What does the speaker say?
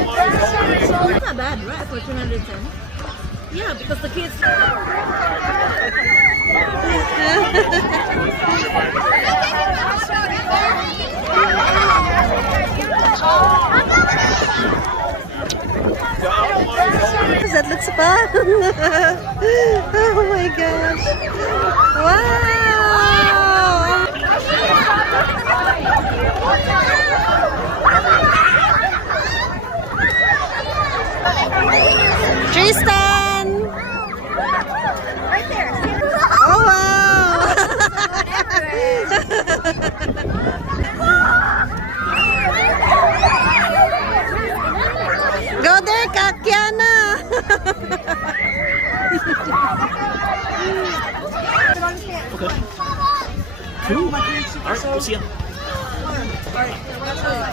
It's not bad, right? For 210. Yeah, because the kids. That looks fun. Oh my gosh. Wow. Tristan. Right there. Oh wow. Go there, Kakiana. Okay. Cool. All right, we'll see ya.